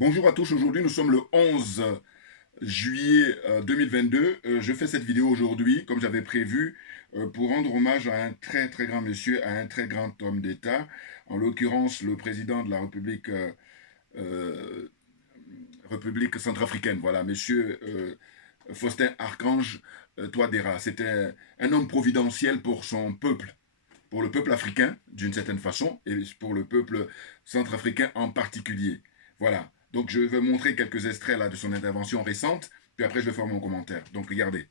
Bonjour à tous, aujourd'hui nous sommes le 11 juillet 2022. Je fais cette vidéo aujourd'hui, comme j'avais prévu, pour rendre hommage à un très grand monsieur, à un très grand homme d'État, en l'occurrence le président de la euh, République centrafricaine, voilà, monsieur Faustin Archange Touadéra. C'était un homme providentiel pour son peuple, pour le peuple africain d'une certaine façon, et pour le peuple centrafricain en particulier. Voilà. Donc je vais montrer quelques extraits là de son intervention récente, puis après je vais faire mon commentaire. Donc regardez.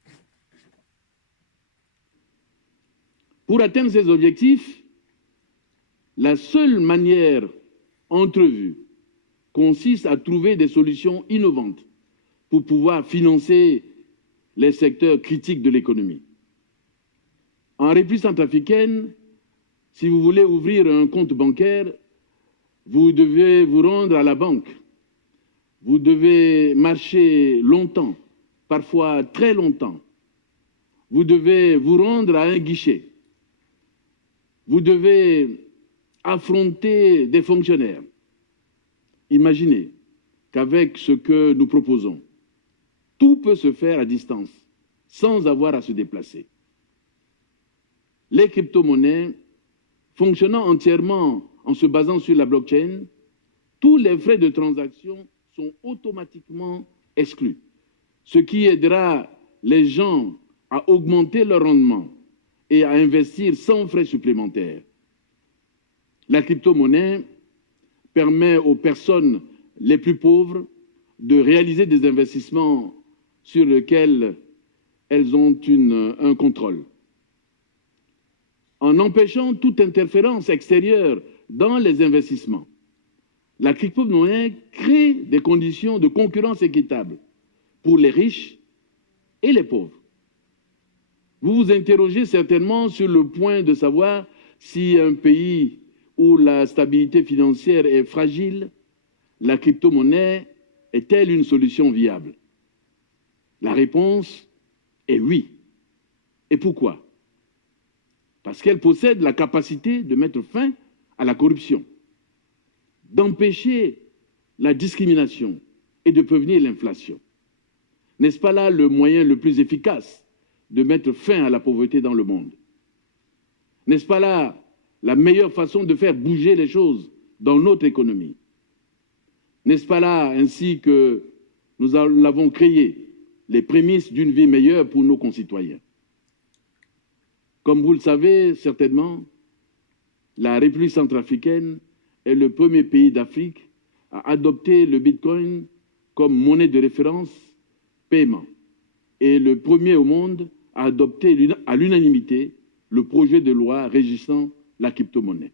Pour atteindre ces objectifs, la seule manière entrevue consiste à trouver des solutions innovantes pour pouvoir financer les secteurs critiques de l'économie. En République centrafricaine, si vous voulez ouvrir un compte bancaire, vous devez vous rendre à la banque. Vous devez marcher longtemps, parfois très longtemps. Vous devez vous rendre à un guichet. Vous devez affronter des fonctionnaires. Imaginez qu'avec ce que nous proposons, tout peut se faire à distance, sans avoir à se déplacer. Les crypto-monnaies, fonctionnant entièrement en se basant sur la blockchain, tous les frais de transaction sont automatiquement exclus, ce qui aidera les gens à augmenter leur rendement et à investir sans frais supplémentaires. La crypto-monnaie permet aux personnes les plus pauvres de réaliser des investissements sur lesquels elles ont un contrôle. En empêchant toute interférence extérieure dans les investissements, la crypto-monnaie crée des conditions de concurrence équitable pour les riches et les pauvres. Vous vous interrogez certainement sur le point de savoir si un pays où la stabilité financière est fragile, la crypto-monnaie est-elle une solution viable? La réponse est oui. Et pourquoi? Parce qu'elle possède la capacité de mettre fin à la corruption, d'empêcher la discrimination et de prévenir l'inflation. N'est-ce pas là le moyen le plus efficace de mettre fin à la pauvreté dans le monde? N'est-ce pas là la meilleure façon de faire bouger les choses dans notre économie? N'est-ce pas là ainsi que nous l'avons créé, les prémices d'une vie meilleure pour nos concitoyens? Comme vous le savez certainement, la République centrafricaine est le premier pays d'Afrique à adopter le Bitcoin comme monnaie de référence paiement et le premier au monde à adopter à l'unanimité le projet de loi régissant la crypto-monnaie.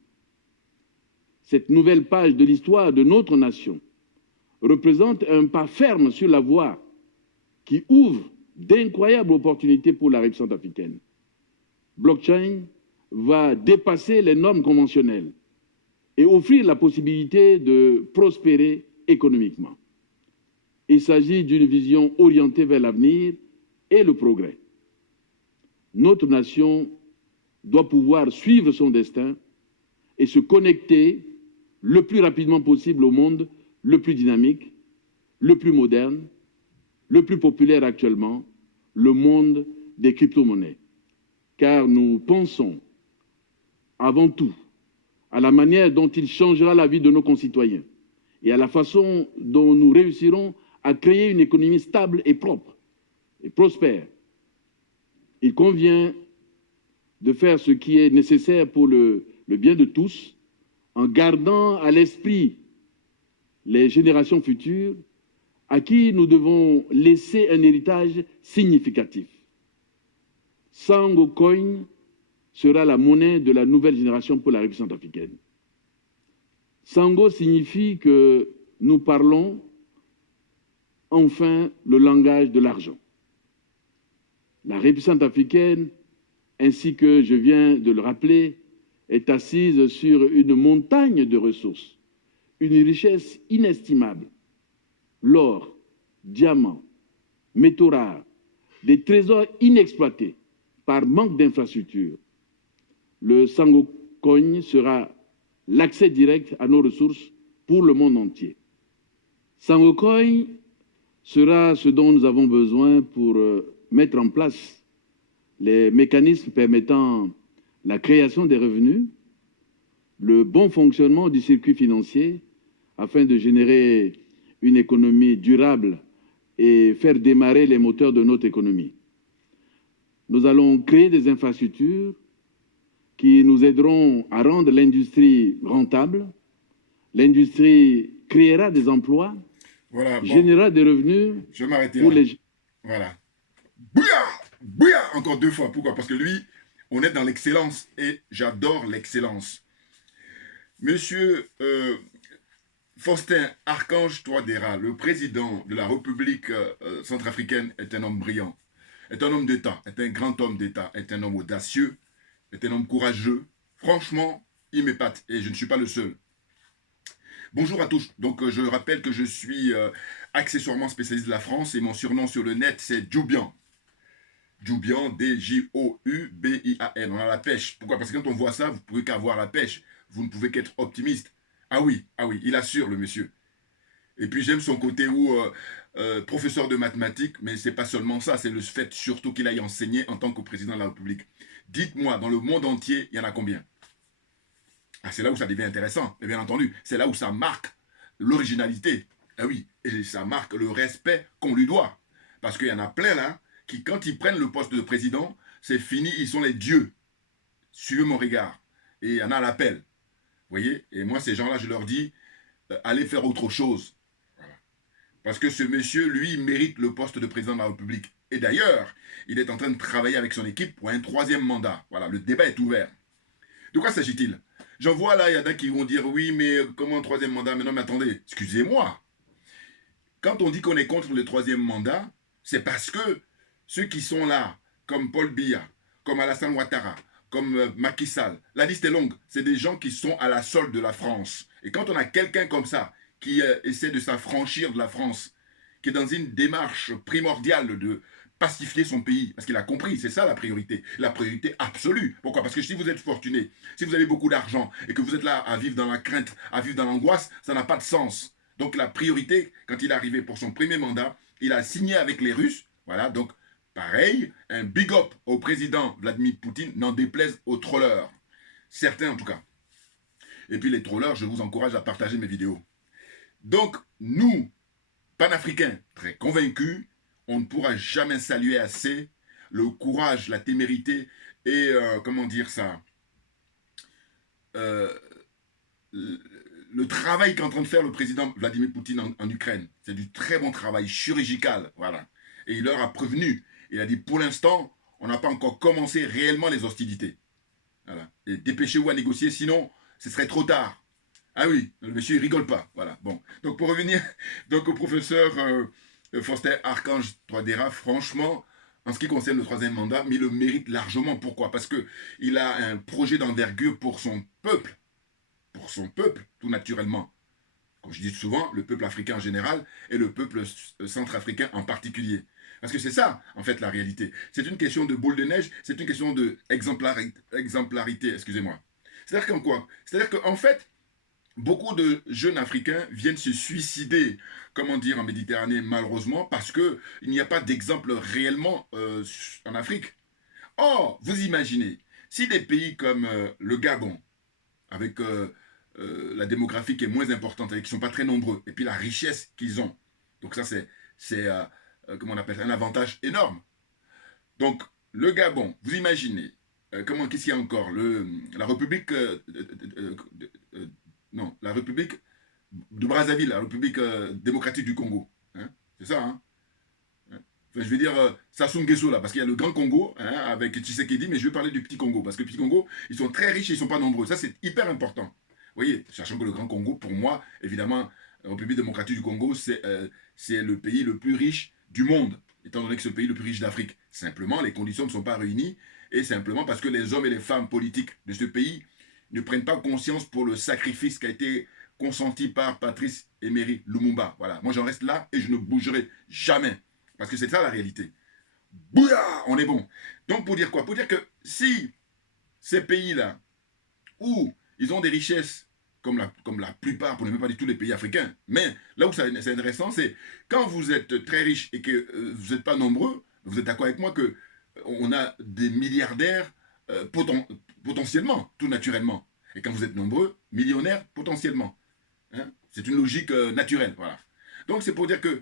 Cette nouvelle page de l'histoire de notre nation représente un pas ferme sur la voie qui ouvre d'incroyables opportunités pour la République centrafricaine. Blockchain va dépasser les normes conventionnelles et offrir la possibilité de prospérer économiquement. Il s'agit d'une vision orientée vers l'avenir et le progrès. Notre nation doit pouvoir suivre son destin et se connecter le plus rapidement possible au monde le plus dynamique, le plus moderne, le plus populaire actuellement, le monde des crypto-monnaies. Car nous pensons avant tout à la manière dont il changera la vie de nos concitoyens et à la façon dont nous réussirons à créer une économie stable et propre et prospère. Il convient de faire ce qui est nécessaire pour le bien de tous, en gardant à l'esprit les générations futures à qui nous devons laisser un héritage significatif. Sango Coin sera la monnaie de la nouvelle génération pour la République centrafricaine. Sango signifie que nous parlons enfin le langage de l'argent. La République centrafricaine, ainsi que je viens de le rappeler, est assise sur une montagne de ressources, une richesse inestimable. L'or, diamants, métaux rares, des trésors inexploités par manque d'infrastructures. Le Sango Coin sera l'accès direct à nos ressources pour le monde entier. Sangokoy sera ce dont nous avons besoin pour mettre en place les mécanismes permettant la création des revenus, le bon fonctionnement du circuit financier afin de générer une économie durable et faire démarrer les moteurs de notre économie. Nous allons créer des infrastructures qui nous aideront à rendre l'industrie rentable. L'industrie créera des emplois, Voilà, bon, générera des revenus je vais m'arrêter pour là. les... Voilà. Bouya! Bouya! Encore 2 fois. Pourquoi? Parce que lui, on est dans l'excellence et j'adore l'excellence. Monsieur Faustin Archange Touadéra, le président de la République centrafricaine, est un homme brillant, est un homme d'État, est un grand homme d'État, est un homme audacieux, est un homme courageux. Franchement, il m'épate et je ne suis pas le seul. Bonjour à tous. Donc, je rappelle que je suis accessoirement spécialiste de la France et mon surnom sur le net, c'est Djoubian. Djoubian, D-J-O-U-B-I-A-N. On a la pêche. Pourquoi? Parce que quand on voit ça, vous ne pouvez qu'avoir la pêche. Vous ne pouvez qu'être optimiste. Ah oui, il assure le monsieur. Et puis j'aime son côté où professeur de mathématiques, mais c'est pas seulement ça, c'est le fait surtout qu'il aille enseigner en tant que président de la République. Dites-moi, dans le monde entier, il y en a combien? Ah, c'est là où ça devient intéressant, et bien entendu, c'est là où ça marque l'originalité. Ah oui, et ça marque le respect qu'on lui doit. Parce qu'il y en a plein là, qui quand ils prennent le poste de président, c'est fini, ils sont les dieux. Suivez mon regard. Et il y en a l'appel. Vous voyez? Et moi, ces gens-là, je leur dis, allez faire autre chose. Voilà. Parce que ce monsieur, lui, il mérite le poste de président de la République. Et d'ailleurs, il est en train de travailler avec son équipe pour un 3e mandat. Voilà, le débat est ouvert. De quoi s'agit-il? J'en vois là, il y en a qui vont dire, oui, mais comment un 3e mandat? Mais non, mais attendez, excusez-moi. Quand on dit qu'on est contre le 3e mandat, c'est parce que ceux qui sont là, comme Paul Biya, comme Alassane Ouattara, comme Macky Sall, la liste est longue, c'est des gens qui sont à la solde de la France. Et quand on a quelqu'un comme ça, qui essaie de s'affranchir de la France, qui est dans une démarche primordiale de pacifier son pays, parce qu'il a compris, c'est ça la priorité absolue. Pourquoi? Parce que si vous êtes fortuné, si vous avez beaucoup d'argent, et que vous êtes là à vivre dans la crainte, à vivre dans l'angoisse, ça n'a pas de sens. Donc la priorité, quand il est arrivé pour son premier mandat, il a signé avec les Russes, voilà, donc pareil, un big up au président Vladimir Poutine, n'en déplaise aux trollers. Certains en tout cas. Et puis les trollers, je vous encourage à partager mes vidéos. Donc, nous, panafricains, très convaincus, on ne pourra jamais saluer assez le courage, la témérité et, comment dire ça, le travail qu'est en train de faire le président Vladimir Poutine en Ukraine. C'est du très bon travail chirurgical, voilà. Et il leur a prévenu. Il a dit, pour l'instant, on n'a pas encore commencé réellement les hostilités. Voilà. Et dépêchez-vous à négocier, sinon, ce serait trop tard. Ah oui, le monsieur, il rigole pas. Voilà, bon. Donc, pour revenir donc, au professeur Faustin Archange Touadéra, franchement, en ce qui concerne le 3e mandat, mais il le mérite largement. Pourquoi? Parce qu'il a un projet d'envergure pour son peuple. Pour son peuple, tout naturellement. Comme je dis souvent, le peuple africain en général et le peuple centrafricain en particulier. Parce que c'est ça, en fait, la réalité. C'est une question de boule de neige, c'est une question d'exemplarité, excusez-moi. C'est-à-dire qu'en quoi? C'est-à-dire qu'en fait, beaucoup de jeunes Africains viennent se suicider, comment dire, en Méditerranée, malheureusement, parce qu'il n'y a pas d'exemple réellement en Afrique. Or, vous imaginez, si des pays comme le Gabon, avec la démographie qui est moins importante, et qui ne sont pas très nombreux, et puis la richesse qu'ils ont, donc ça c'est comment on appelle ça, un avantage énorme. Donc, le Gabon, vous imaginez, qu'est-ce qu'il y a encore? La République non, la République de Brazzaville, la République démocratique du Congo. Hein, c'est ça, hein? Enfin, je vais dire Sassou Nguesso, là, parce qu'il y a le Grand Congo, hein, avec Tshisekedi, mais je vais parler du Petit Congo, parce que le Petit Congo, ils sont très riches et ils ne sont pas nombreux. Ça, c'est hyper important. Vous voyez, sachant que le Grand Congo, pour moi, évidemment, la République démocratique du Congo, c'est le pays le plus riche du monde, étant donné que c'est le pays le plus riche d'Afrique. Simplement, les conditions ne sont pas réunies, et simplement parce que les hommes et les femmes politiques de ce pays ne prennent pas conscience pour le sacrifice qui a été consenti par Patrice Emery Lumumba. Voilà, moi j'en reste là et je ne bougerai jamais. Parce que c'est ça la réalité. Bouya, on est bon. Donc pour dire quoi? Pour dire que si ces pays-là, où ils ont des richesses comme la plupart, pour ne même pas dire tous les pays africains. Mais là où c'est intéressant, c'est quand vous êtes très riche et que vous n'êtes pas nombreux, vous êtes d'accord avec moi que on a des milliardaires potentiellement, tout naturellement. Et quand vous êtes nombreux, millionnaires potentiellement. Hein, c'est une logique naturelle. Voilà. Donc c'est pour dire que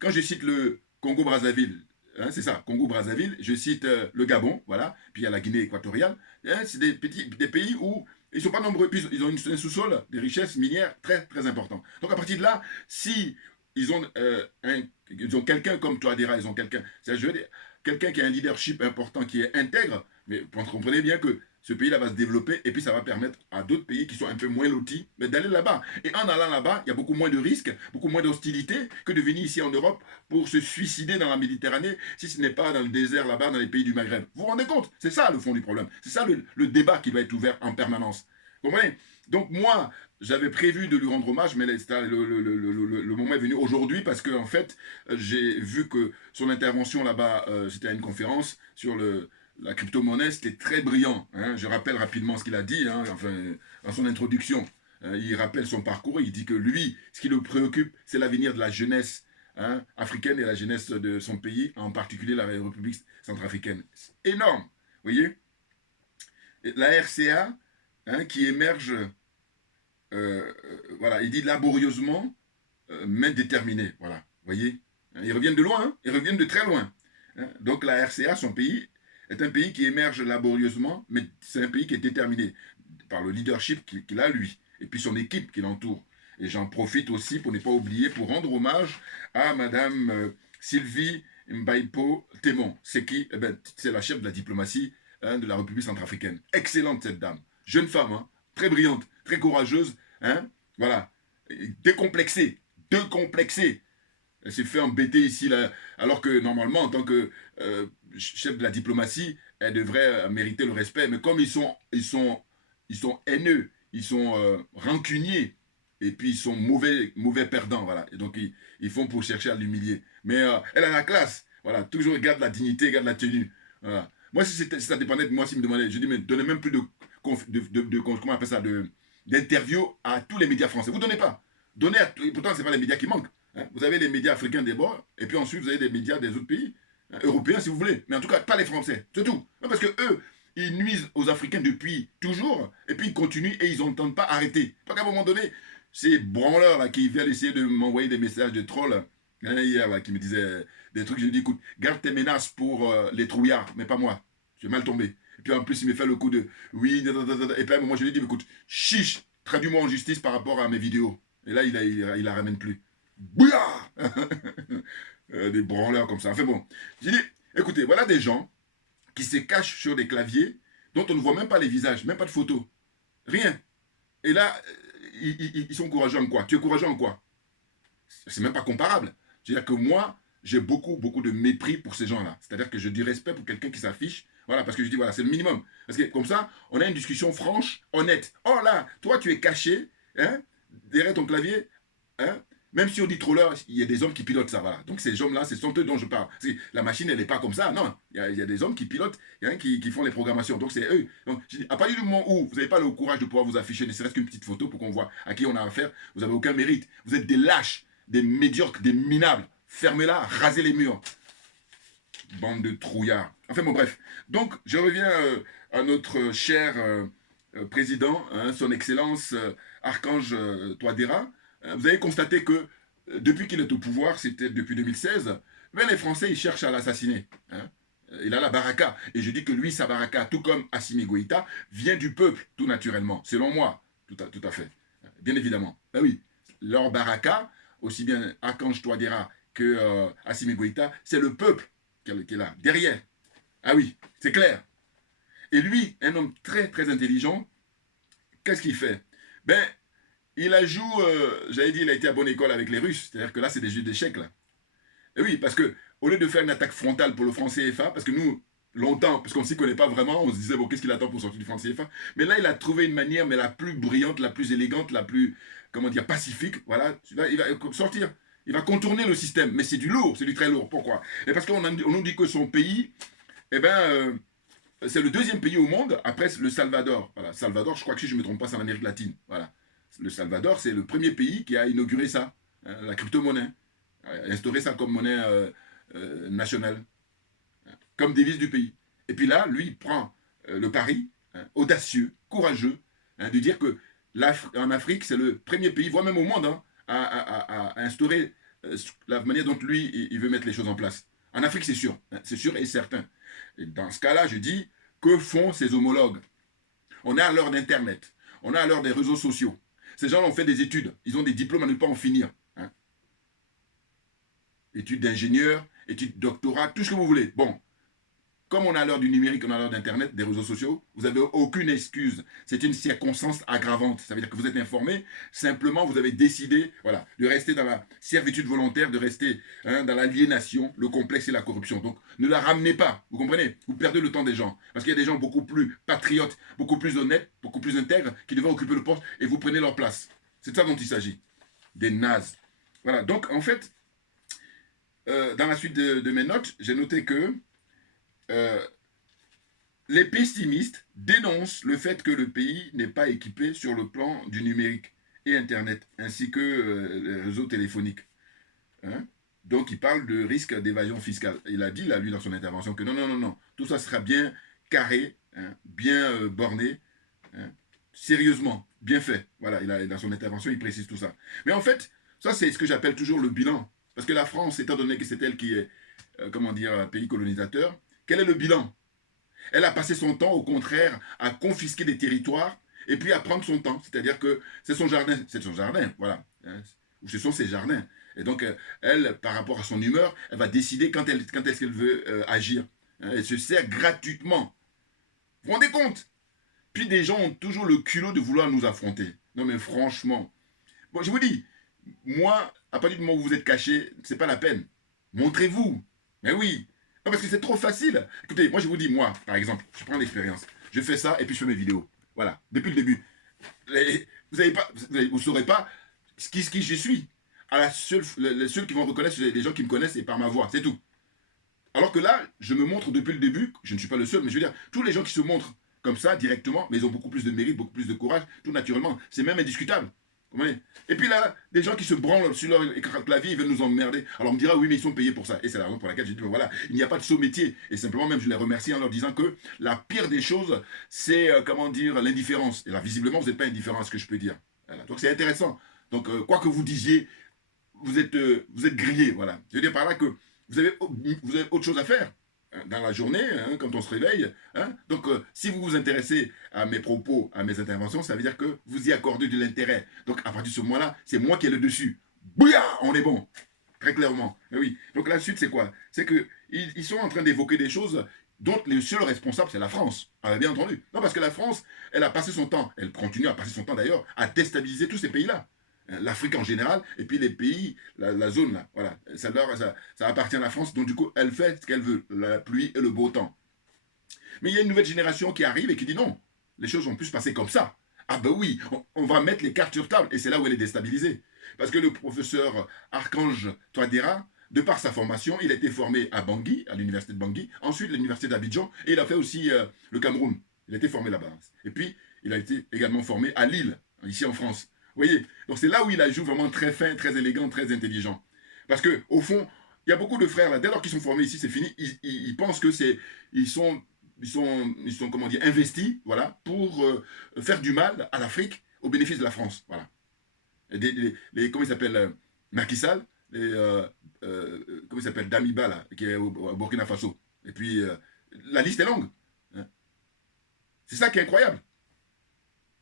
quand je cite le Congo-Brazzaville, hein, c'est ça, Congo-Brazzaville, je cite le Gabon, voilà, puis il y a la Guinée équatoriale, hein, c'est des pays où ils ne sont pas nombreux, puis ils ont un sous-sol, des richesses minières très très importantes. Donc à partir de là, si ils ont, ils ont quelqu'un comme Touadéra, ils ont quelqu'un, quelqu'un qui a un leadership important, qui est intègre, mais vous comprenez bien que ce pays-là va se développer et puis ça va permettre à d'autres pays qui sont un peu moins lotis d'aller là-bas. Et en allant là-bas, il y a beaucoup moins de risques, beaucoup moins d'hostilité que de venir ici en Europe pour se suicider dans la Méditerranée si ce n'est pas dans le désert là-bas, dans les pays du Maghreb. Vous vous rendez compte? C'est ça le fond du problème. C'est ça le débat qui doit être ouvert en permanence. Vous comprenez? Donc moi, j'avais prévu de lui rendre hommage, mais le moment est venu aujourd'hui parce que en fait, j'ai vu que son intervention là-bas, c'était à une conférence sur la crypto-monnaie, c'était très brillant. Hein. Je rappelle rapidement ce qu'il a dit, hein, enfin, dans son introduction. Il rappelle son parcours, il dit que lui, ce qui le préoccupe, c'est l'avenir de la jeunesse hein, africaine et la jeunesse de son pays, en particulier la République centrafricaine. C'est énorme, vous voyez. La RCA, hein, qui émerge, voilà, il dit laborieusement, mais déterminé, voilà, vous voyez. Ils reviennent de loin, hein, ils reviennent de très loin. Hein. Donc la RCA, son pays, est un pays qui émerge laborieusement, mais c'est un pays qui est déterminé par le leadership qu'il a lui, et puis son équipe qui l'entoure. Et j'en profite aussi pour ne pas oublier, pour rendre hommage à Madame Sylvie Mbaipo Témon. C'est qui? Eh ben, c'est la chef de la diplomatie hein, de la République centrafricaine. Excellente cette dame. Jeune femme, hein, très brillante, très courageuse. Hein, voilà. Décomplexée. Décomplexée. Elle s'est fait embêter ici, là, alors que normalement, en tant que chef de la diplomatie, elle devrait mériter le respect. Mais comme ils sont haineux, ils sont rancuniers, et puis ils sont mauvais perdants, voilà. Et donc, ils font pour chercher à l'humilier. Mais elle a la classe, voilà. Toujours garde la dignité, garde la tenue. Voilà. Moi, si ça dépendait de moi, s'il me demandait, je dis, mais donnez même plus comment on appelle ça, d'interview à tous les médias français. Vous ne donnez pas. Donnez pourtant, ce n'est pas les médias qui manquent. Hein. Vous avez les médias africains des bords, et puis ensuite, vous avez des médias des autres pays, hein, européens si vous voulez. Mais en tout cas, pas les Français. C'est tout. Non, parce que eux, ils nuisent aux Africains depuis toujours, et puis ils continuent et ils n'entendent pas arrêter. Donc à un moment donné, ces branleurs là qui viennent essayer de m'envoyer des messages de trolls, hein, hier, là, qui me disaient des trucs, je lui dis, écoute, garde tes menaces pour les trouillards, mais pas moi. Je vais mal tomber. Et puis en plus, il me fait le coup de oui, et puis à un moment, je lui dis, écoute, chiche, traduis-moi en justice par rapport à mes vidéos. Et là, il la ramène plus. Bouillard des branleurs comme ça. Enfin bon, j'ai dit, écoutez, voilà des gens qui se cachent sur des claviers dont on ne voit même pas les visages, même pas de photos. Rien. Et là, ils sont courageux en quoi? Tu es courageux en quoi? C'est même pas comparable. C'est-à-dire que moi, j'ai beaucoup de mépris pour ces gens-là. C'est-à-dire que j'ai du respect pour quelqu'un qui s'affiche. Voilà, parce que je dis, voilà, c'est le minimum. Parce que comme ça, on a une discussion franche, honnête. Oh là, toi, tu es caché, hein, derrière ton clavier, hein. Même si on dit troller, il y a des hommes qui pilotent ça, voilà. Donc ces hommes-là, ce sont eux dont je parle. La machine, elle n'est pas comme ça, non. Il y a des hommes qui pilotent, hein, qui font les programmations. Donc c'est eux. Donc, à partir du moment où vous n'avez pas le courage de pouvoir vous afficher, ne serait-ce qu'une petite photo pour qu'on voit à qui on a affaire, vous n'avez aucun mérite. Vous êtes des lâches, des médiocres, des minables. Fermez-la, rasez les murs. Bande de trouillards. Enfin bon, bref. Donc, je reviens à notre cher président, hein, son excellence Archange Touadéra. Vous avez constaté que depuis qu'il est au pouvoir, c'était depuis 2016, mais les Français, ils cherchent à l'assassiner. Hein. Il a la baraka. Et je dis que lui, sa baraka, tout comme Assimi Goïta, vient du peuple, tout naturellement. Selon moi, tout à fait. Bien évidemment. Ben oui, leur baraka, aussi bien Archange Touadéra que Assimi Goïta, c'est le peuple qui est là, derrière. Ah oui, c'est clair. Et lui, un homme très intelligent, qu'est-ce qu'il fait? Ben, il a joué, j'avais dit, il a été à bonne école avec les Russes. C'est-à-dire que là, c'est des jeux d'échecs, là. Et oui, parce que au lieu de faire une attaque frontale pour le franc CFA, parce que nous, longtemps, parce qu'on ne s'y connaît pas vraiment, on se disait, bon, qu'est-ce qu'il attend pour sortir du franc CFA? Mais là, il a trouvé une manière, mais la plus brillante, la plus élégante, la plus, comment dire, pacifique. Voilà, il va sortir. Il va contourner le système. Mais c'est du lourd, c'est du très lourd. Pourquoi? Et parce qu'on nous dit que son pays, eh ben, c'est le deuxième pays au monde, après le Salvador. Voilà, Salvador, je crois que si je ne me trompe pas, c'est en Amérique latine. Voilà. Le Salvador, c'est le premier pays qui a inauguré ça, hein, la crypto-monnaie, instauré ça comme monnaie nationale, hein, comme devise du pays. Et puis là, lui, il prend le pari, hein, audacieux, courageux, hein, de dire que en Afrique, c'est le premier pays, voire même au monde, hein, à instaurer la manière dont lui, il veut mettre les choses en place. En Afrique, hein, c'est sûr et certain. Et dans ce cas-là, je dis, que font ses homologues? On est à l'heure d'Internet, on est à l'heure des réseaux sociaux. Ces gens ont fait des études, ils ont des diplômes à ne pas en finir. Hein. Études d'ingénieur, études de doctorat, tout ce que vous voulez. Bon, comme on est à l'heure du numérique, on est à l'heure d'Internet, des réseaux sociaux, vous n'avez aucune excuse. C'est une circonstance aggravante. Ça veut dire que vous êtes informé, simplement vous avez décidé, voilà, de rester dans la servitude volontaire, de rester, hein, dans l'aliénation, le complexe et la corruption. Donc ne la ramenez pas, vous comprenez? Vous perdez le temps des gens. Parce qu'il y a des gens beaucoup plus patriotes, beaucoup plus honnêtes, beaucoup plus intègres, qui devraient occuper le poste et vous prenez leur place. C'est de ça dont il s'agit. Des nazes. Voilà, donc en fait, dans la suite de mes notes, j'ai noté que euh, les pessimistes dénoncent le fait que le pays n'est pas équipé sur le plan du numérique et Internet, ainsi que les réseaux téléphoniques. Hein. Donc, il parle de risque d'évasion fiscale. Il a dit, là, lui, dans son intervention, que non, non, non, non, tout ça sera bien carré, hein, bien borné, hein, sérieusement, bien fait. Voilà, dans son intervention, il précise tout ça. Mais en fait, ça, c'est ce que j'appelle toujours le bilan. Parce que la France, étant donné que c'est elle qui est, comment dire, un pays colonisateur, quel est le bilan? Elle a passé son temps, au contraire, à confisquer des territoires et puis à prendre son temps. C'est-à-dire que c'est son jardin, voilà. Hein, ou ce sont ses jardins. Et donc, elle, par rapport à son humeur, elle va décider quand est-ce qu'elle veut agir. Hein, elle se sert gratuitement. Vous vous rendez compte? Puis des gens ont toujours le culot de vouloir nous affronter. Non mais franchement. Bon, je vous dis, moi, à partir du moment où vous êtes caché, c'est pas la peine. Montrez-vous. Mais oui. Non, parce que c'est trop facile. Écoutez, moi je vous dis, moi, par exemple, je prends l'expérience. Je fais ça et puis je fais mes vidéos. Voilà, depuis le début. Vous saurez pas qui je suis. Les seuls qui vont reconnaître, c'est les gens qui me connaissent et par ma voix, c'est tout. Alors que là, je me montre depuis le début, je ne suis pas le seul, mais je veux dire, tous les gens qui se montrent comme ça directement, mais ils ont beaucoup plus de mérite, beaucoup plus de courage, tout naturellement. C'est même indiscutable. Vous comprenez? Et puis là, des gens qui se branlent sur leur clavier, ils veulent nous emmerder. Alors on me dira, oui, mais ils sont payés pour ça. Et c'est la raison pour laquelle j'ai dit, ben voilà, il n'y a pas de saut métier. Et simplement, même, je les remercie en leur disant que la pire des choses, c'est, comment dire, l'indifférence. Et là, visiblement, vous n'êtes pas indifférent à ce que je peux dire. Voilà. Donc c'est intéressant. Donc, quoi que vous disiez, vous êtes grillé, voilà. Je veux dire par là que vous avez autre chose à faire hein, dans la journée, hein, quand on se réveille. Hein. Donc, si vous vous intéressez à mes propos, à mes interventions, ça veut dire que vous y accordez de l'intérêt. Donc, à partir de ce moment-là, c'est moi qui ai le dessus. Bouya, on est bon. Très clairement. Mais oui. Donc, la suite, c'est quoi? C'est qu'ils sont en train d'évoquer des choses dont le seul responsable, c'est la France. Ah, bien entendu. Non, parce que la France, elle a passé son temps, elle continue à passer son temps d'ailleurs, à déstabiliser tous ces pays-là. L'Afrique en général, et puis les pays, la zone là, voilà, ça appartient à la France, donc du coup, elle fait ce qu'elle veut, la pluie et le beau temps. Mais il y a une nouvelle génération qui arrive et qui dit non, les choses vont plus se passer comme ça. Ah ben oui, on va mettre les cartes sur table, et c'est là où elle est déstabilisée. Parce que le professeur Archange Touadéra, de par sa formation, il a été formé à Bangui, à l'université de Bangui, ensuite à l'université d'Abidjan, et il a fait aussi le Cameroun. Il a été formé là-bas. Et puis, il a été également formé à Lille, ici en France. Vous voyez? Donc c'est là où il joue vraiment très fin, très élégant, très intelligent. Parce que au fond, il y a beaucoup de frères là, dès lors qu'ils sont formés ici, c'est fini, ils pensent que c'est. Ils sont, comment dire, investis, voilà, pour faire du mal à l'Afrique au bénéfice de la France. Voilà. Comment il s'appelle Macky Sall, comment il s'appelle Damiba, là, qui est au Burkina Faso. Et puis, la liste est longue. Hein. C'est ça qui est incroyable.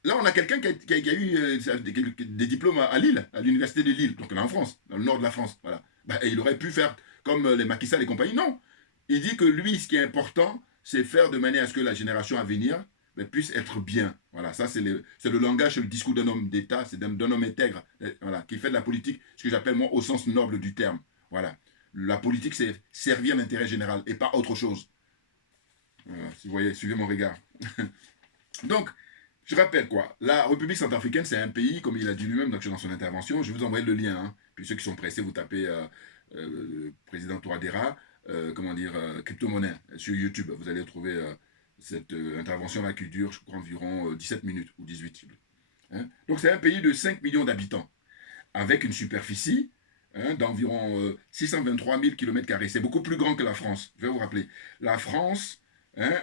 Là, on a quelqu'un qui a eu des diplômes à Lille, à l'université de Lille, donc là en France, dans le nord de la France. Voilà. Bah, et il aurait pu faire comme les Macky Sall et compagnie. Non. Il dit que lui, ce qui est important, c'est faire de manière à ce que la génération à venir puisse être bien. Voilà, ça c'est le langage, c'est le discours d'un homme d'État, c'est d'un homme intègre, voilà, qui fait de la politique, ce que j'appelle moi au sens noble du terme. Voilà. La politique, c'est servir l'intérêt général et pas autre chose. Voilà, si vous voyez, suivez mon regard. Donc, je rappelle quoi, la République centrafricaine, c'est un pays, comme il a dit lui-même dans son intervention, je vais vous envoyer le lien, hein. Puis ceux qui sont pressés, vous tapez président Touadéra, comment dire, crypto-monnaie sur YouTube, vous allez trouver cette intervention-là qui dure, je crois, environ 17 minutes ou 18. Hein. Donc c'est un pays de 5 millions d'habitants, avec une superficie d'environ 623 000 km². C'est beaucoup plus grand que la France, je vais vous rappeler. La France,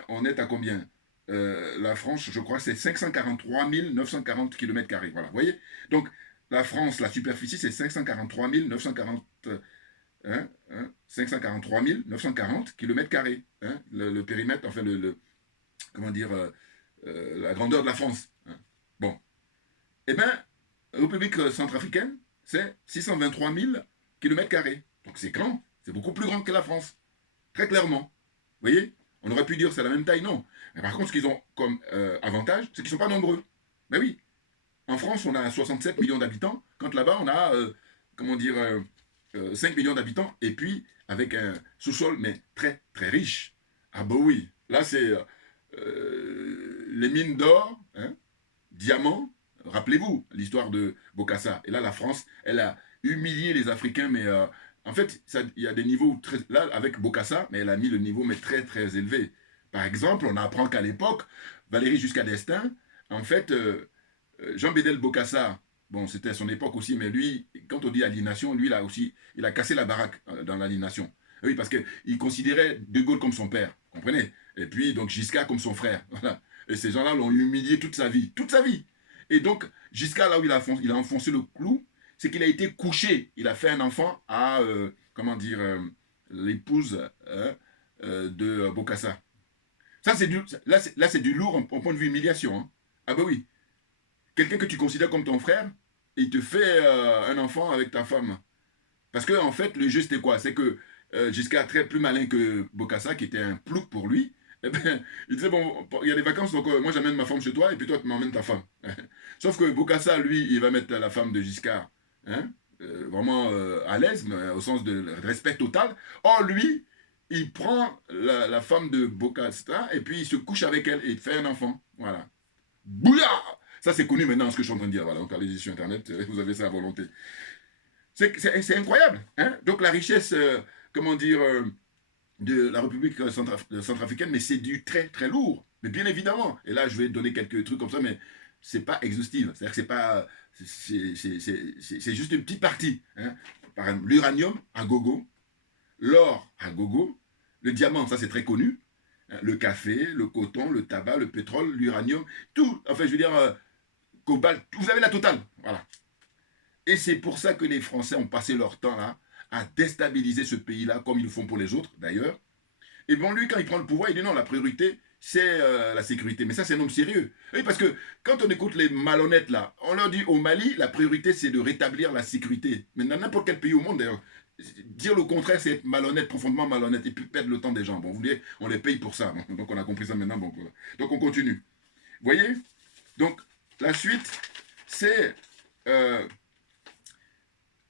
on est à combien? La France, je crois, c'est 543 940 km². Voilà, vous voyez? Donc, la France, la superficie, c'est 543 940 543 940 km². Le périmètre, enfin, comment dire, la grandeur de la France. Hein. Bon. Eh bien, République centrafricaine, c'est 623 000 km². Donc c'est grand, c'est beaucoup plus grand que la France. Très clairement. Vous voyez? On aurait pu dire que c'est la même taille, non. Mais par contre, ce qu'ils ont comme avantage, c'est qu'ils ne sont pas nombreux. Mais oui, en France, on a 67 millions d'habitants, quand là-bas, on a, comment dire, 5 millions d'habitants, et puis avec un sous-sol, mais très, très riche. Ah bah oui, là, c'est les mines d'or, diamants. Rappelez-vous l'histoire de Bokassa. Et là, la France, elle a humilié les Africains, mais en fait, il y a des niveaux très... Là, avec Bokassa, mais elle a mis le niveau mais très, très élevé. Par exemple, on apprend qu'à l'époque, Valéry Giscard d'Estaing, en fait, Jean Bédel Bokassa, bon, c'était à son époque aussi, mais lui, quand on dit aliénation, lui, il a cassé la baraque dans l'aliénation. Oui, parce qu'il considérait De Gaulle comme son père, comprenez? Et puis, donc, Giscard comme son frère. Voilà. Et ces gens-là l'ont humilié toute sa vie. Toute sa vie. Et donc, Giscard, là où il a enfoncé le clou, c'est qu'il a été couché. Il a fait un enfant à, comment dire, l'épouse de Bokassa. Ça, c'est là, c'est du lourd au point de vue humiliation. Hein. Ah bah oui. Quelqu'un que tu considères comme ton frère, il te fait un enfant avec ta femme. Parce que, en fait, le jeu, c'était quoi? C'est que Giscard, très plus malin que Bokassa, qui était un plouc pour lui, eh ben, il disait, bon, il y a des vacances, donc moi j'amène ma femme chez toi, et puis toi tu m'emmènes ta femme. Sauf que Bokassa, lui, il va mettre la femme de Giscard vraiment à l'aise, au sens de respect total. Or, lui, il prend la femme de Bokassa, et puis il se couche avec elle, et il fait un enfant. Voilà. Bouya! Ça, c'est connu maintenant, ce que je suis en train de dire. Voilà, donc allez-y sur Internet, vous avez ça à volonté. C'est incroyable. Hein. Donc la richesse, comment dire, de la République centrafricaine, mais c'est du très très lourd. Mais bien évidemment, et là je vais donner quelques trucs comme ça, mais c'est pas exhaustif. C'est-à-dire que c'est pas, c'est juste une petite partie. Hein. Par exemple, l'uranium à gogo, l'or à gogo, le diamant, ça c'est très connu, hein, le café, le coton, le tabac, le pétrole, l'uranium, tout. Enfin, je veux dire, cobalt, vous avez la totale. Voilà. Et c'est pour ça que les Français ont passé leur temps là à déstabiliser ce pays-là, comme ils le font pour les autres d'ailleurs. Et bon, lui, quand il prend le pouvoir, il dit non, la priorité, c'est la sécurité. Mais ça, c'est un homme sérieux. Oui, parce que quand on écoute les malhonnêtes là, on leur dit au Mali, la priorité, c'est de rétablir la sécurité. Mais dans n'importe quel pays au monde d'ailleurs, dire le contraire, c'est être malhonnête, profondément malhonnête, et puis perdre le temps des gens. Bon, vous voulez, on les paye pour ça. Donc on a compris ça maintenant. Bon, voilà. Donc on continue. Vous voyez? Donc la suite, c'est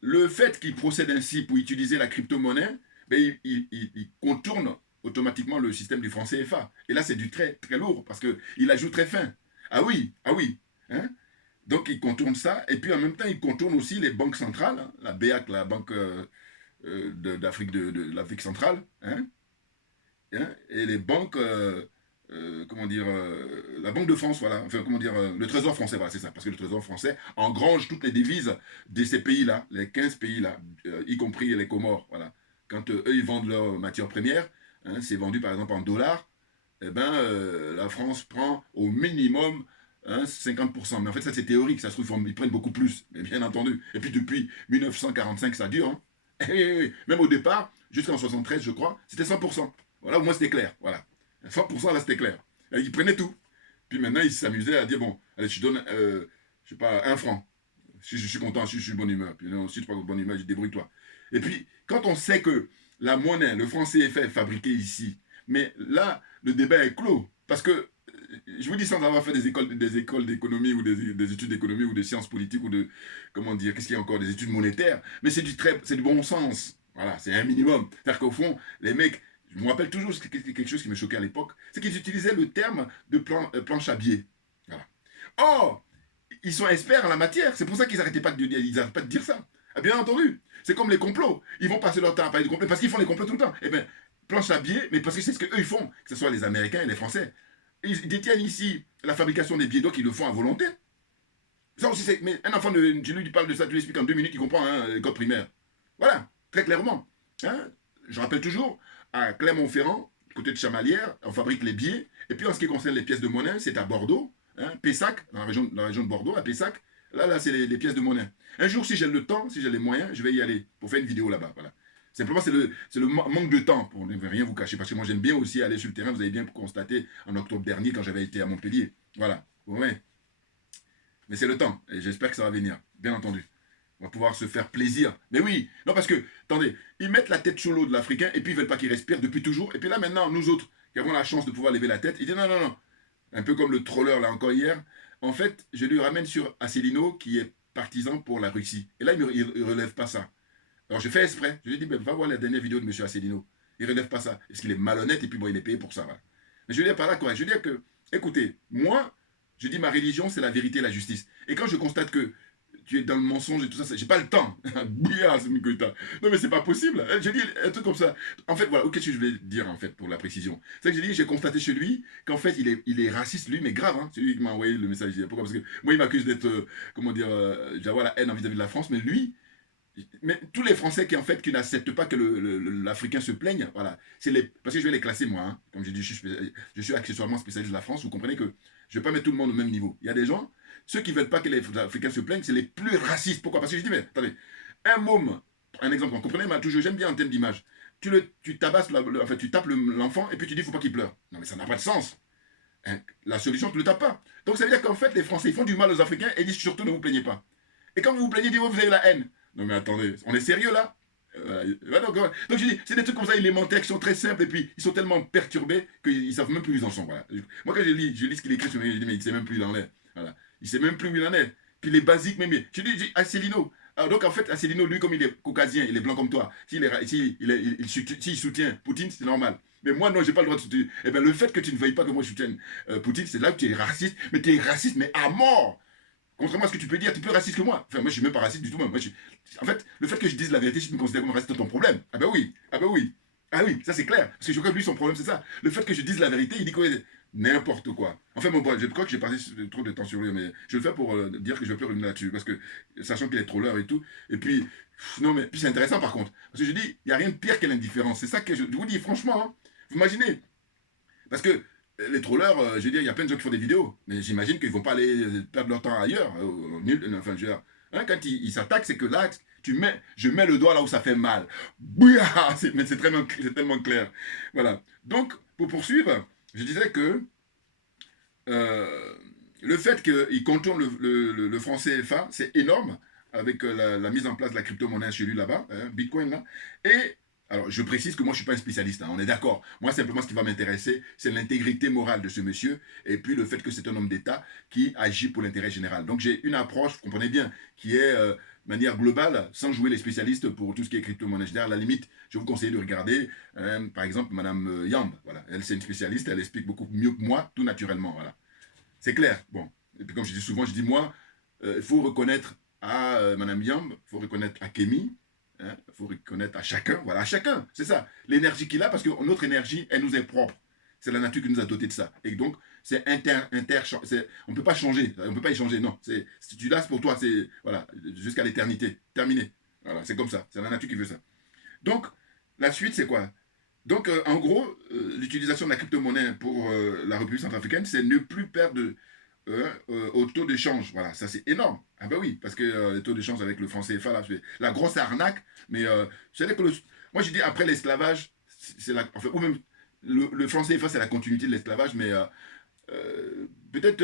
le fait qu'il procède ainsi pour utiliser la crypto-monnaie, ben, il contourne automatiquement le système du franc CFA. Et là, c'est du très, très lourd, parce qu'il ajoute très fin. Ah oui, ah oui. Hein? Donc, il contourne ça, et puis en même temps, il contourne aussi les banques centrales, hein, la BEAC, la Banque d'Afrique de l'Afrique centrale, hein? Hein? Et les banques, comment dire, la Banque de France, voilà, enfin, comment dire, le Trésor français, voilà, c'est ça, parce que le Trésor français engrange toutes les devises de ces pays-là, les 15 pays-là, y compris les Comores, voilà. Quand eux, ils vendent leurs matières premières, hein, c'est vendu par exemple en dollars, eh ben, la France prend au minimum 50%. Mais en fait, ça c'est théorique, ça se trouve, ils prennent beaucoup plus, mais bien entendu. Et puis depuis 1945, ça dure, hein. Et même au départ, jusqu'en 73, je crois, c'était 100%. Voilà, au moins c'était clair, voilà. 100% là c'était clair. Et ils prenaient tout. Puis maintenant ils s'amusaient à dire bon, allez, je te donne, je sais pas, 1 franc. Si je suis content, si je suis de bonne humeur. Puis non, si tu n'es pas de bonne humeur, débrouille-toi. Et puis, quand on sait que la monnaie, le franc CFA est fabriqué ici, mais là, le débat est clos. Parce que, je vous dis sans avoir fait des écoles d'économie ou des études d'économie ou de sciences politiques ou de, comment dire, qu'est-ce qu'il y a encore, des études monétaires, mais c'est du bon sens. Voilà, c'est un minimum. C'est-à-dire qu'au fond, les mecs, je me rappelle toujours quelque chose qui me choquait à l'époque, c'est qu'ils utilisaient le terme de planche à biais. Voilà. Or, ils sont experts en la matière, c'est pour ça qu'ils n'arrêtaient pas de dire ça. Bien entendu, c'est comme les complots. Ils vont passer leur temps à parler de complots parce qu'ils font les complots tout le temps. Eh bien, planche à biais, mais parce que c'est ce qu'eux ils font, que ce soit les Américains et les Français. Ils détiennent ici la fabrication des billets, donc ils le font à volonté. Ça aussi, c'est... Mais un enfant, tu lui parles de ça, tu lui expliques en 2 minutes, il comprend, hein, l'école primaire. Voilà, très clairement. Hein. Je rappelle toujours, à Clermont-Ferrand, côté de Chamalières, on fabrique les billets. Et puis en ce qui concerne les pièces de monnaie, c'est à Bordeaux, hein, Pessac, dans la région de Bordeaux, à Pessac. Là, c'est les pièces de monnaie. Un jour, si j'ai le temps, si j'ai les moyens, je vais y aller pour faire une vidéo là-bas. Voilà. Simplement, c'est le manque de temps, pour ne rien vous cacher. Parce que moi, j'aime bien aussi aller sur le terrain. Vous avez bien constaté en octobre dernier, quand j'avais été à Montpellier. Voilà. Ouais. Mais c'est le temps. Et j'espère que ça va venir. Bien entendu. On va pouvoir se faire plaisir. Mais oui. Non, parce que, attendez, ils mettent la tête sous l'eau de l'Africain et puis ils veulent pas qu'il respire depuis toujours. Et puis là, maintenant, nous autres, qui avons la chance de pouvoir lever la tête, ils disent non, non, non. Un peu comme le troller, là, encore hier. En fait, je lui ramène sur Asselineau, qui est partisan pour la Russie. Et là, il ne relève pas ça. Alors, je fais exprès. Je lui dis, ben, va voir la dernière vidéo de M. Asselineau. Il ne relève pas ça. Est-ce qu'il est malhonnête et puis bon, il est payé pour ça. Voilà. Mais je veux dire par là, quoi. Je veux dire que, écoutez, moi, je dis ma religion, c'est la vérité et la justice. Et quand je constate que tu es dans le mensonge et tout ça, j'ai pas le temps. Non, mais c'est pas possible. J'ai dit un truc comme ça. En fait, voilà, qu'est-ce que je vais dire, en fait, pour la précision. C'est que j'ai constaté chez lui qu'en fait, il est raciste, lui, mais grave, hein. C'est lui qui m'a envoyé le message. Pourquoi? Parce que moi, il m'accuse d'être, comment dire, d'avoir la haine vis-à-vis de la France, mais lui, mais tous les Français qui, en fait, qui n'acceptent pas que l'Africain se plaigne, voilà. Parce que je vais les classer, moi, hein. Comme j'ai dit, je suis accessoirement spécialiste de la France, vous comprenez que je ne vais pas mettre tout le monde au même niveau. Il y a des gens, ceux qui ne veulent pas que les Africains se plaignent, c'est les plus racistes. Pourquoi? Parce que je dis, mais attendez, un môme, un exemple, vous comprenez, j'aime bien en termes d'image. Tu tabasses, enfin, tu tapes l'enfant et puis tu dis, il ne faut pas qu'il pleure. Non, mais ça n'a pas de sens. Hein, la solution, tu ne le tapes pas. Donc ça veut dire qu'en fait, les Français, ils font du mal aux Africains et disent surtout, ne vous plaignez pas. Et quand vous vous plaignez, ils disent, oh, vous avez la haine. Non, mais attendez, on est sérieux là? Donc je dis, c'est des trucs comme ça élémentaires qui sont très simples et puis ils sont tellement perturbés qu'ils ne savent même plus où ils en sont. Voilà. Moi, quand je lis ce qu'il écrit sur mes, je dis, mais il ne sait même plus où il en est. Voilà. Il ne sait même plus où il en est. Puis les basiques, même. Je dis, Asselineau. Alors, donc en fait, Asselineau, lui, comme il est caucasien, il est blanc comme toi, s'il soutient Poutine, c'est normal. Mais moi, non, j'ai pas le droit de soutenir. Eh bien, le fait que tu ne veuilles pas que moi je soutienne Poutine, c'est là que tu es raciste. Mais tu es raciste, mais à mort. Contrairement à ce que tu peux dire, tu es plus raciste que moi. Enfin, moi, je suis même pas raciste du tout. Moi, En fait, le fait que je dise la vérité, si tu me considères comme raciste, c'est ton problème. Ah ben oui, ah ben oui. Ah oui, ça c'est clair. Parce que je crois que lui, son problème, c'est ça. Le fait que je dise la vérité, il dit quoi? N'importe quoi. Enfin, bon, je crois que j'ai passé trop de temps sur lui, mais je le fais pour dire que je vais plus revenir là-dessus. Parce que, sachant qu'il est troller et tout. Et puis, non, mais puis c'est intéressant par contre. Parce que je dis, il n'y a rien de pire que l'indifférence. C'est ça que je vous dis, franchement. Hein. Vous imaginez? Parce que les trollers, je veux dire, il y a plein de gens qui font des vidéos, mais j'imagine qu'ils ne vont pas aller perdre leur temps ailleurs. Enfin, je veux dire, hein, quand ils s'attaquent, c'est que là, je mets le doigt là où ça fait mal. Bouya, mais c'est tellement clair. Voilà. Donc, pour poursuivre, je disais que euh, le fait qu'ils contournent le franc CFA, c'est énorme, avec la mise en place de la crypto-monnaie chez lui là-bas, hein, Bitcoin là. Et alors, je précise que moi, je ne suis pas un spécialiste, hein, on est d'accord. Moi, simplement, ce qui va m'intéresser, c'est l'intégrité morale de ce monsieur, et puis le fait que c'est un homme d'État qui agit pour l'intérêt général. Donc, j'ai une approche, vous comprenez bien, qui est de manière globale, sans jouer les spécialistes pour tout ce qui est crypto-monnaie. À la limite, je vous conseille de regarder, par exemple, Madame Yamb. Voilà. Elle, c'est une spécialiste, elle explique beaucoup mieux que moi, tout naturellement. Voilà. C'est clair. Bon. Et puis, comme je dis souvent, je dis, moi, il faut reconnaître à Madame Yamb, il faut reconnaître à Kémy, il faut reconnaître à chacun, voilà, à chacun, c'est ça, l'énergie qu'il a, parce que notre énergie, elle nous est propre. C'est la nature qui nous a doté de ça. Et donc, c'est on ne peut pas changer, on ne peut pas y changer, non. Si tu l'as pour toi, c'est, voilà, jusqu'à l'éternité, terminé. Voilà, c'est comme ça, c'est la nature qui veut ça. Donc, la suite, c'est quoi? Donc, en gros, l'utilisation de la crypto-monnaie pour la République centrafricaine, c'est ne plus perdre au taux d'échange. Voilà, ça c'est énorme. Ah ben oui, parce que les taux d'échange avec le franc CFA, là, c'est la grosse arnaque. Mais c'est que moi je dis après l'esclavage, enfin, ou même le franc CFA, c'est la continuité de l'esclavage, mais peut-être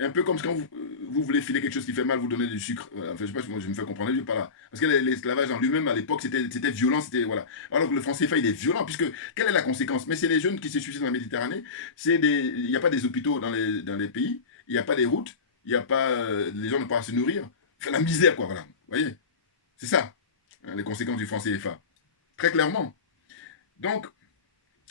un peu comme quand vous voulez filer quelque chose qui fait mal, vous donnez du sucre. Enfin, je sais pas si je me fais comprendre, je pas là. Parce que l'esclavage en lui-même, à l'époque, c'était violent, c'était, voilà. Alors que le franc CFA, il est violent, puisque, quelle est la conséquence? Mais c'est les jeunes qui se suicident dans la Méditerranée, il n'y a pas des hôpitaux dans les pays, il n'y a pas des routes, il n'y a pas, les gens n'ont pas à se nourrir. Enfin, la misère, quoi, voilà. Vous voyez? C'est ça, hein, les conséquences du franc CFA. Très clairement. Donc,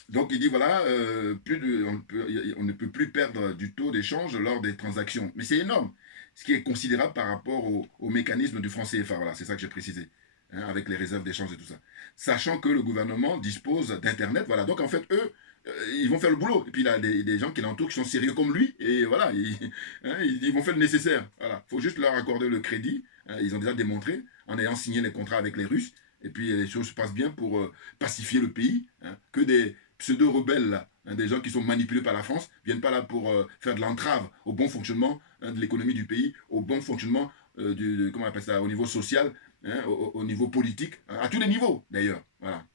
donc il dit voilà, on ne peut plus perdre du taux d'échange lors des transactions. Mais c'est énorme, ce qui est considérable par rapport au mécanisme du franc CFA. Voilà, c'est ça que j'ai précisé, hein, avec les réserves d'échange et tout ça. Sachant que le gouvernement dispose d'Internet, voilà. Donc en fait, eux, Ils vont faire le boulot. Et puis il a des gens qui l'entourent qui sont sérieux comme lui. Et voilà, ils vont faire le nécessaire. Voilà. Il faut juste leur accorder le crédit. Ils ont déjà démontré en ayant signé les contrats avec les Russes. Et puis les choses se passent bien pour pacifier le pays. Que des pseudo-rebelles, là, des gens qui sont manipulés par la France, viennent pas là pour faire de l'entrave au bon fonctionnement de l'économie du pays, au bon fonctionnement comment on appelle ça, au niveau social, au niveau politique, à tous les niveaux d'ailleurs. Voilà.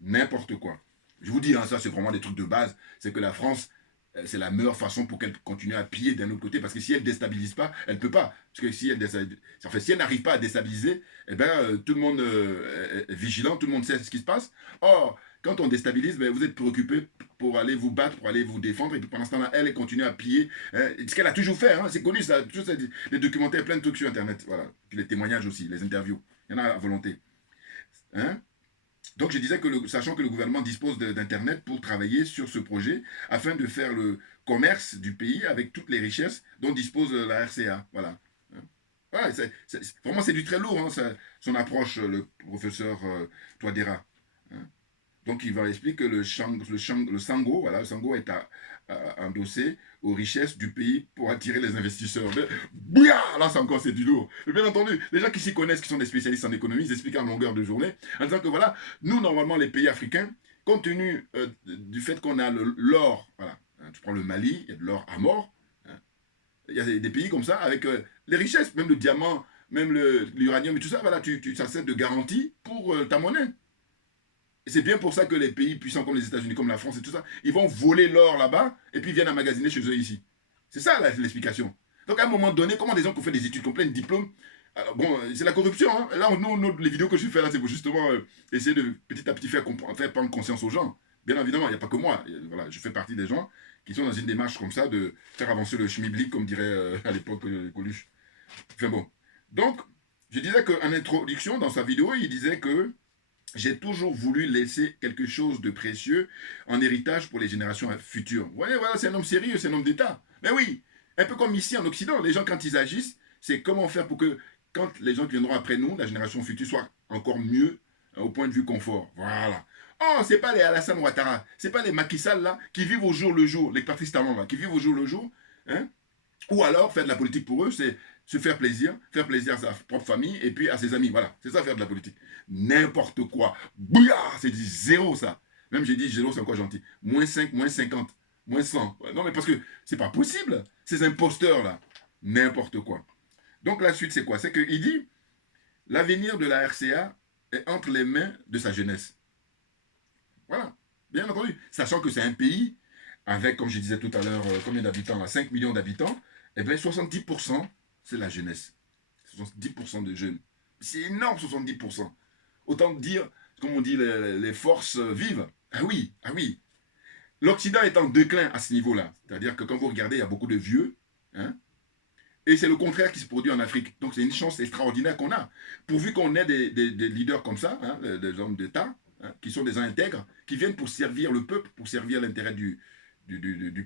N'importe quoi. Je vous dis, ça c'est vraiment des trucs de base, c'est que la France, c'est la meilleure façon pour qu'elle continue à piller d'un autre côté, parce que si elle ne déstabilise pas, elle ne peut pas. Parce que si elle n'arrive pas à déstabiliser, eh ben, tout le monde est vigilant, tout le monde sait ce qui se passe. Or, quand on déstabilise, ben, vous êtes préoccupé pour aller vous battre, pour aller vous défendre, et puis pendant ce temps-là, elle continue à piller. Ce qu'elle a toujours fait, c'est connu, ça, tout ça, les documentaires, plein de trucs sur Internet, voilà. Puis les témoignages aussi, les interviews, il y en a à volonté. Hein? Donc je disais que, sachant que le gouvernement dispose d'Internet pour travailler sur ce projet, afin de faire le commerce du pays avec toutes les richesses dont dispose la RCA. Voilà. Ouais, vraiment, c'est du très lourd, son approche, le professeur Touadéra. Hein. Donc il va expliquer que le Sango, voilà, le Sango est endossé aux richesses du pays pour attirer les investisseurs. Bouya, là c'est du lourd. Mais bien entendu, les gens qui s'y connaissent, qui sont des spécialistes en économie, ils expliquent en longueur de journée, en disant que voilà, nous normalement les pays africains, compte tenu du fait qu'on a l'or, voilà, tu prends le Mali, il y a de l'or à mort, hein, il y a des pays comme ça, avec les richesses, même le diamant, même l'uranium et tout ça, voilà, ça sert de garantie pour ta monnaie. Et c'est bien pour ça que les pays puissants comme les États-Unis, comme la France et tout ça, ils vont voler l'or là-bas et puis viennent emmagasiner chez eux ici. C'est ça l'explication. Donc à un moment donné, comment des gens qui ont fait des études, qui ont plein de diplômes, alors, bon, c'est la corruption. Là, les vidéos que je fais là, c'est pour justement essayer de petit à petit faire prendre conscience aux gens. Bien évidemment, il n'y a pas que moi. Voilà, je fais partie des gens qui sont dans une démarche comme ça de faire avancer le schmilblick, comme dirait à l'époque Coluche. Enfin bon. Donc, je disais qu'en introduction, dans sa vidéo, il disait que j'ai toujours voulu laisser quelque chose de précieux en héritage pour les générations futures. Vous voyez, voilà, c'est un homme sérieux, c'est un homme d'État. Mais oui, un peu comme ici en Occident, les gens quand ils agissent, c'est comment faire pour que quand les gens qui viendront après nous, la génération future, soit encore mieux au point de vue confort. Voilà. Oh, c'est pas les Alassane Ouattara, c'est pas les Macky Sall là, qui vivent au jour le jour, les Patrice Talon là, qui vivent au jour le jour, hein. Ou alors, faire de la politique pour eux, c'est se faire plaisir à sa propre famille et puis à ses amis. Voilà, c'est ça faire de la politique. N'importe quoi. Bouya, c'est du zéro ça. Même j'ai dit zéro, c'est encore gentil. Moins 5, moins 50, moins 100. Non mais parce que c'est pas possible. Ces imposteurs là. N'importe quoi. Donc la suite c'est quoi? C'est qu'il dit, l'avenir de la RCA est entre les mains de sa jeunesse. Voilà, bien entendu. Sachant que c'est un pays avec, comme je disais tout à l'heure, combien d'habitants là? 5 millions d'habitants. Eh bien 70%, c'est la jeunesse. 70% de jeunes. C'est énorme, 70%. Autant dire, comme on dit, les forces vives. Ah oui, ah oui. L'Occident est en déclin à ce niveau-là. C'est-à-dire que quand vous regardez, il y a beaucoup de vieux. Hein, et c'est le contraire qui se produit en Afrique. Donc c'est une chance extraordinaire qu'on a. Pourvu qu'on ait des leaders comme ça, hein, des hommes d'État, hein, qui sont des gens intègres, qui viennent pour servir le peuple, pour servir l'intérêt du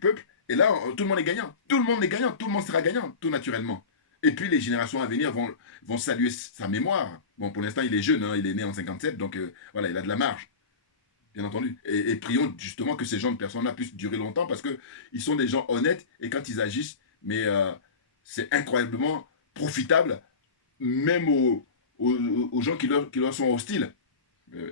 peuple. Et là, tout le monde est gagnant. Tout le monde est gagnant. Tout le monde sera gagnant, tout naturellement. Et puis les générations à venir vont saluer sa mémoire. Bon, pour l'instant, il est jeune, il est né en 57, donc voilà, il a de la marge, bien entendu. Et prions justement que ces gens de personnes-là puissent durer longtemps parce qu'ils sont des gens honnêtes et quand ils agissent, mais c'est incroyablement profitable, même aux gens qui leur sont hostiles.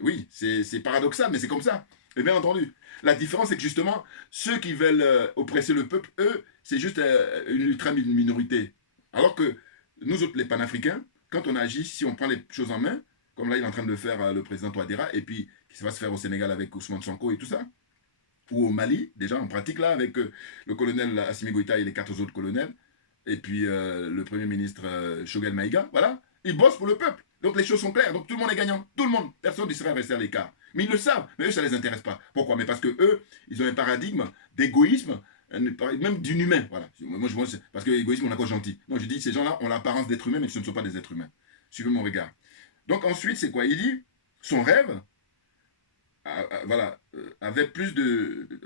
Oui, c'est paradoxal, mais c'est comme ça. Et bien entendu. La différence, c'est que justement, ceux qui veulent oppresser le peuple, eux, c'est juste une ultra minorité. Alors que nous autres, les panafricains, quand on agit, si on prend les choses en main, comme là il est en train de le faire le président Touadéra, et puis qui va se faire au Sénégal avec Ousmane Sonko et tout ça, ou au Mali, déjà en pratique là, avec le colonel Assimi Goïta et les 4 autres colonels, et puis le premier ministre Choguel Maïga, voilà, ils bossent pour le peuple. Donc les choses sont claires, donc tout le monde est gagnant, tout le monde, personne ne sera resté à l'écart. Mais ils le savent, mais eux ça ne les intéresse pas. Pourquoi? Mais parce que eux, ils ont un paradigme d'égoïsme, même d'inhumain, voilà. Moi je vois, parce que l'égoïsme on a quoi gentil. Non, je dis, ces gens-là ont l'apparence d'être humains, mais ce ne sont pas des êtres humains. Suivez mon regard. Donc ensuite, c'est quoi? Il dit, son rêve, voilà, avait plus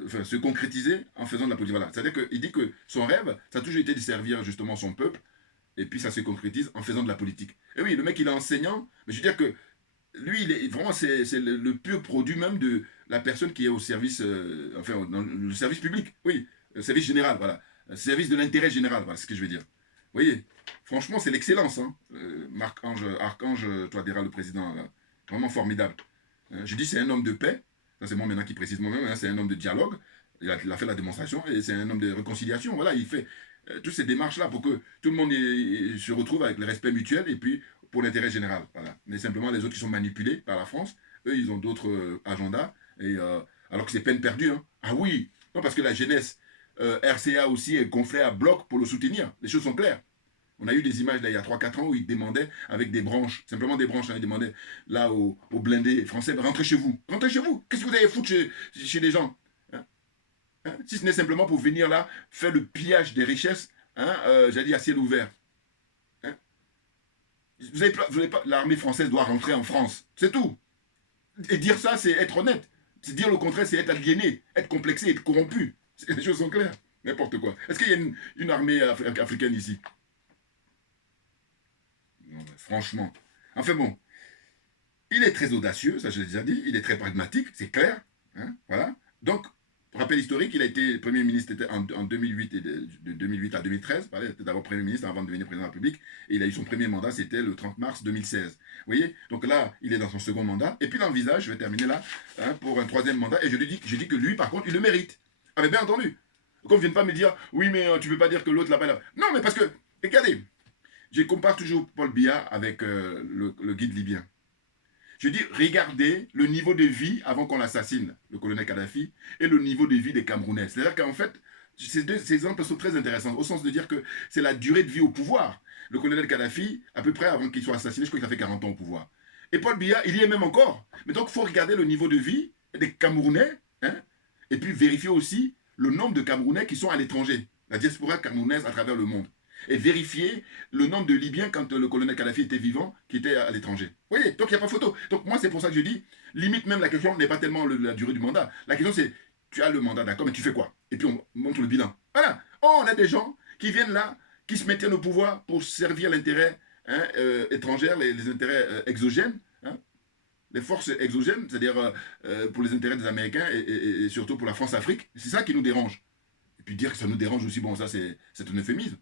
enfin, se concrétiser en faisant de la politique. Voilà. C'est-à-dire qu'il dit que son rêve, ça a toujours été de servir justement son peuple, et puis ça se concrétise en faisant de la politique. Et oui, le mec, il est enseignant, mais je veux dire que lui, vraiment, c'est le pur produit même de la personne qui est au service, enfin, dans le service public, oui, le service général, voilà. Le service de l'intérêt général, voilà ce que je veux dire. Vous voyez, franchement, c'est l'excellence, hein. Marc-Ange, Archange Touadéra, le président, là. Vraiment formidable. Je dis c'est un homme de paix, ça c'est moi maintenant qui précise moi-même, hein, c'est un homme de dialogue, il a fait la démonstration, et c'est un homme de réconciliation, voilà, il fait toutes ces démarches-là pour que tout le monde se retrouve avec le respect mutuel, et puis pour l'intérêt général, voilà. Mais simplement les autres qui sont manipulés par la France, eux ils ont d'autres agendas, et, alors que c'est peine perdue, hein. Ah oui, non parce que la jeunesse, RCA aussi est gonflée à bloc pour le soutenir, les choses sont claires. On a eu des images là, il y a 3-4 ans où ils demandaient avec des branches, simplement des branches, hein, ils demandaient là aux blindés français, rentrez chez vous. Rentrez chez vous. Qu'est-ce que vous allez foutre chez les gens, hein, hein, si ce n'est simplement pour venir là, faire le pillage des richesses, hein, j'allais dire à ciel ouvert. Hein. Vous avez pas, l'armée française doit rentrer en France. C'est tout. Et dire ça, c'est être honnête. Dire le contraire, c'est être aliéné, être complexé, être corrompu. Les choses sont claires. N'importe quoi. Est-ce qu'il y a une armée africaine ici? Non, franchement. Enfin bon, il est très audacieux, ça je l'ai déjà dit, il est très pragmatique, c'est clair. Hein, voilà. Donc, rappel historique, il a été Premier ministre en 2008, et de 2008 à 2013. Voilà, il était d'abord Premier ministre avant de devenir Président de la République. Et il a eu son premier mandat, c'était le 30 mars 2016. Vous voyez? Donc là, il est dans son second mandat. Et puis il envisage, je vais terminer là, hein, pour un troisième mandat. Et je dis que lui, par contre, il le mérite. Ah mais bien entendu. Qu'on ne vienne pas me dire, oui mais tu ne peux pas dire que l'autre là-bas... Là. Non mais parce que, regardez, je compare toujours Paul Biya avec le guide libyen. Je dis, regardez le niveau de vie avant qu'on l'assassine, le colonel Kadhafi, et le niveau de vie des Camerounais. C'est-à-dire qu'en fait, ces exemples sont très intéressants, au sens de dire que c'est la durée de vie au pouvoir. Le colonel Kadhafi, à peu près avant qu'il soit assassiné, je crois qu'il a fait 40 ans au pouvoir. Et Paul Biya, il y est même encore. Mais donc, il faut regarder le niveau de vie des Camerounais, hein, et puis vérifier aussi le nombre de Camerounais qui sont à l'étranger, la diaspora camerounaise à travers le monde, et vérifier le nombre de Libyens quand le colonel Kadhafi était vivant, qui étaient à l'étranger. Vous voyez, donc il n'y a pas photo. Donc moi, c'est pour ça que je dis, limite même la question n'est pas tellement la durée du mandat. La question c'est, tu as le mandat, d'accord, mais tu fais quoi? Et puis on montre le bilan. Voilà. Oh, on a des gens qui viennent là, qui se maintiennent au pouvoir pour servir l'intérêt, hein, étranger, les intérêts exogènes, hein, les forces exogènes, c'est-à-dire pour les intérêts des Américains et surtout pour la France-Afrique. C'est ça qui nous dérange. Et puis dire que ça nous dérange aussi, bon, ça c'est un euphémisme.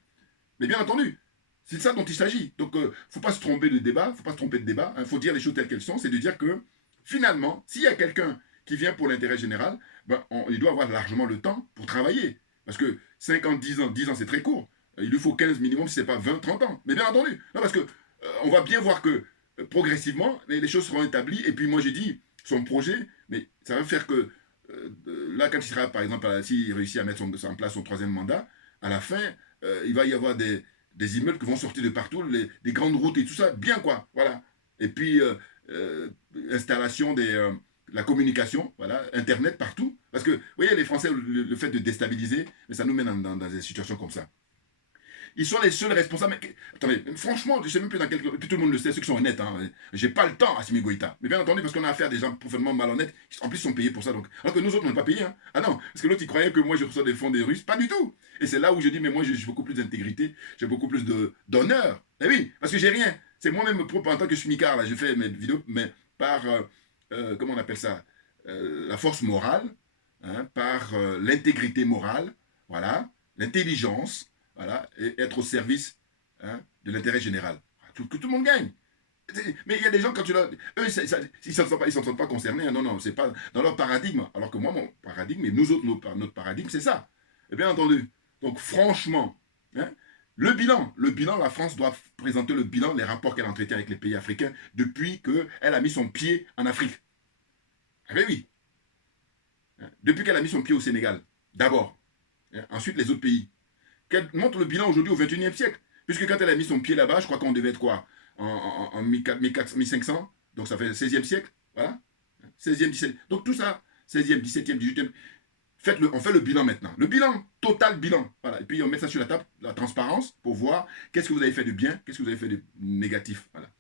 Mais bien entendu, c'est de ça dont il s'agit. Donc, il ne faut pas se tromper de débat, il ne faut pas se tromper de débat. Il faut dire les choses telles qu'elles sont. C'est de dire que, finalement, s'il y a quelqu'un qui vient pour l'intérêt général, ben, il doit avoir largement le temps pour travailler. Parce que 5 ans, 10 ans, c'est très court. Il lui faut 15 minimum, si ce n'est pas 20, 30 ans. Mais bien entendu. Non, parce que on va bien voir que, progressivement, les choses seront établies. Et puis, moi, j'ai dit, son projet, mais ça va faire que, là, quand il sera, par exemple, s'il réussit à mettre en place son troisième mandat, à la fin, il va y avoir des immeubles qui vont sortir de partout, des grandes routes et tout ça, bien quoi, voilà. Et puis, installation la communication, voilà, Internet partout. Parce que, vous voyez, les Français, le fait de déstabiliser, mais ça nous mène dans des situations comme ça. Ils sont les seuls responsables. Mais, attendez, franchement, je ne sais même plus dans quel. Puis tout le monde le sait, ceux qui sont honnêtes. Hein, j'ai pas le temps, Assimi Goïta. Mais bien entendu, parce qu'on a affaire à des gens profondément malhonnêtes, qui en plus sont payés pour ça. Donc. Alors que nous autres, on n'est pas payés. Hein. Ah non, parce que l'autre, il croyait que moi, je reçois des fonds des Russes. Pas du tout. Et c'est là où je dis, mais moi, j'ai beaucoup plus d'intégrité, j'ai beaucoup plus d'honneur. Eh oui, parce que j'ai rien. C'est moi-même propre en tant que schmicard, là, je fais mes vidéos, mais par, comment on appelle ça, la force morale, hein, par l'intégrité morale, voilà, l'intelligence, voilà, et être au service, hein, de l'intérêt général. Que tout le monde gagne. Mais il y a des gens, quand tu leur... Eux, ils ne s'en sentent pas concernés. Hein, non, non, c'est pas dans leur paradigme. Alors que moi, mon paradigme, et nous autres, notre paradigme, c'est ça. Et bien entendu. Donc, franchement, hein, le bilan, la France doit présenter le bilan, les rapports qu'elle entretient avec les pays africains depuis qu'elle a mis son pied en Afrique. Ah ben oui. Depuis qu'elle a mis son pied au Sénégal, d'abord. Ensuite, les autres pays. Qu'elle montre le bilan aujourd'hui au XXIe siècle. Puisque quand elle a mis son pied là-bas, je crois qu'on devait être quoi, en 1500, donc ça fait le 16e siècle, voilà. 16e, 17e. Donc tout ça, 16e, 17e, 18e, on fait le bilan maintenant. Le bilan, total bilan. Voilà. Et puis on met ça sur la table, la transparence, pour voir qu'est-ce que vous avez fait de bien, qu'est-ce que vous avez fait de négatif. Voilà.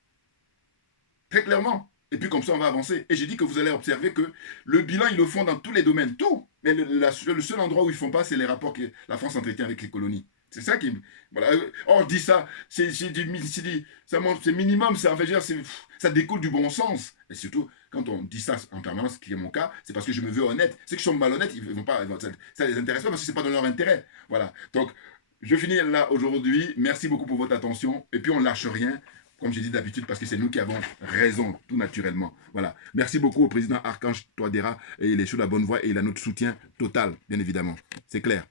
Très clairement. Et puis comme ça, on va avancer. Et j'ai dit que vous allez observer que le bilan, ils le font dans tous les domaines. Tout. Mais le seul endroit où ils ne font pas, c'est les rapports que la France entretient avec les colonies. C'est ça qui... Voilà. On dit ça, c'est minimum, ça, en fait, ça découle du bon sens. Et surtout, quand on dit ça en permanence, qui est mon cas, c'est parce que je me veux honnête. Ceux qui sont malhonnêtes, ils vont pas, ça les intéresse pas parce que c'est pas dans leur intérêt. Voilà. Donc, je finis là aujourd'hui. Merci beaucoup pour votre attention. Et puis, on lâche rien, comme j'ai dit d'habitude, parce que c'est nous qui avons raison, tout naturellement. Voilà. Merci beaucoup au président Archange Touadéra. Et il est sur la bonne voie et il a notre soutien total, bien évidemment. C'est clair.